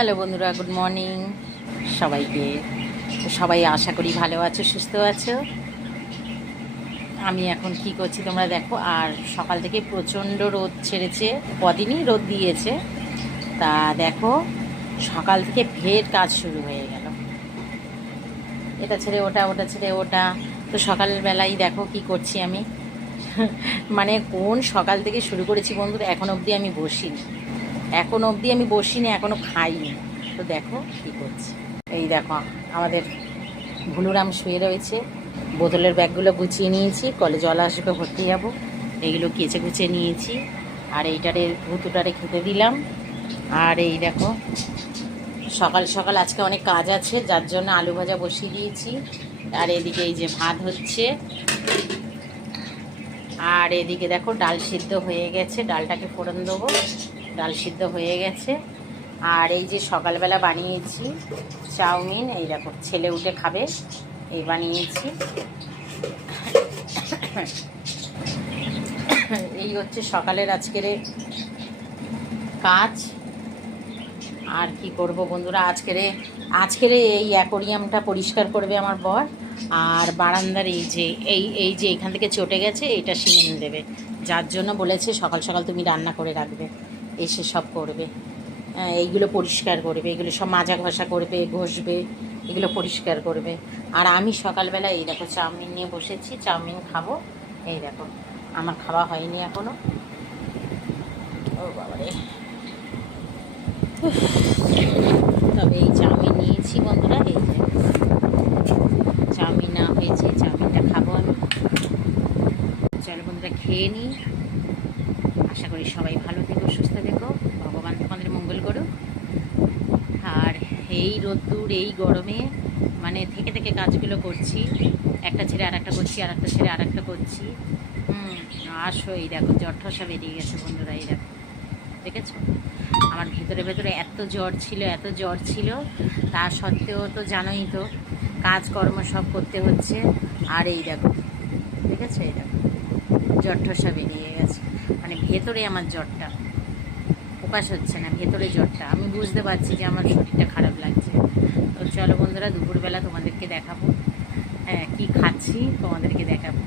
Hello বন্ধুরা, good morning সবাইকে। সবাই আশা করি ভালো আছো, সুস্থ আছো। আমি এখন কি করছি তোমরা দেখো। আর সকাল থেকে প্রচণ্ড রোদ ছেড়েছে, কদিনই রোদ দিয়েছে। তা দেখো সকাল থেকে ফের কাজ শুরু হয়ে গেল, এটা ছেড়ে ওটা, ওটা ছেড়ে ওটা। তো সকালবেলাই দেখো কি করছি আমি। মানে কোন সকাল থেকে শুরু করেছি বন্ধুরা, এখন অবধি আমি বসিনি, এখনও খাইনি। তো দেখো কী করছি। এই দেখো আমাদের ভুলুরাম শুয়ে রয়েছে, বোতলের ব্যাগগুলো গুছিয়ে নিয়েছি, কলে জল আসবে ভর্তি যাবো, এইগুলো কেচে গুছিয়ে নিয়েছি। আর এইটারে ভুতুটারে খেতে দিলাম। আর এই দেখো সকাল সকাল আজকে অনেক কাজ আছে, যার জন্য আলু ভাজা বসিয়ে দিয়েছি। আর এদিকে এই যে ভাত হচ্ছে, আর এদিকে দেখো ডাল সিদ্ধ হয়ে গেছে, ডালটাকে ফোড়ন দেবো। ডাল সিদ্ধ হয়ে গেছে। আর এই যে সকালবেলা বানিয়েছি চাউমিন, এই দেখো ছেলে উঠে খাবে, এই বানিয়েছি। এই হচ্ছে সকালের কাজ। আর কি করব বন্ধুরা, আজকের এই অ্যাকোরিয়ামটা পরিষ্কার করবে আমার বর। আর বারান্দার এই যে এখান থেকে চটে গেছে, এটা সিমেন্ট দেবে, যার জন্য বলেছে সকাল সকাল তুমি রান্না করে রাখবে, এসে সব করবে। এইগুলো পরিষ্কার করবে, এগুলো সব মাজা ঘষা করবে, ঘষবে, এগুলো পরিষ্কার করবে। আর আমি সকালবেলা এই দেখো চাউমিন নিয়ে বসেছি, চাউমিন খাবো। এই দেখো আমার খাওয়া হয়নি এখনও। ও বাবারে, তবে এই চাউমিন নিয়েছি বন্ধুরা, এই যে চাউমিন না হয়েছে, চাউমিনটা খাবো আমি। চলো বন্ধুরা খেয়ে নিই। আশা করি সবাই ভালো থেকো, সুস্থ থেকো, ভগবান তোমাদের মঙ্গল করুক। আর এই রোদ্দুর, এই গরমে মানে থেকে থেকে কাজগুলো করছি, একটা ছেড়ে আর একটা করছি, আর একটা ছেড়ে আর একটা করছি। আসো, এই দেখো জ্বর ঠসা বেরিয়ে গেছে বন্ধুরা, এই দেখো দেখেছো। আমার ভেতরে এত জ্বর ছিল, তা সত্ত্বেও তো জানোই তো কাজকর্ম সব করতে হচ্ছে। আর এই দেখো দেখেছো, এই দেখো জ্বর ঠসা বেরিয়ে গেছে, মানে ভেতরে আমার জ্বরটা প্রকাশ হচ্ছে না, ভেতরে জ্বরটা আমি বুঝতে পারছি যে আমার শরীরটা খারাপ লাগছে। তো চলো বন্ধুরা, দুপুরবেলা তোমাদেরকে দেখাবো, হ্যাঁ কী খাচ্ছি তোমাদেরকে দেখাবো।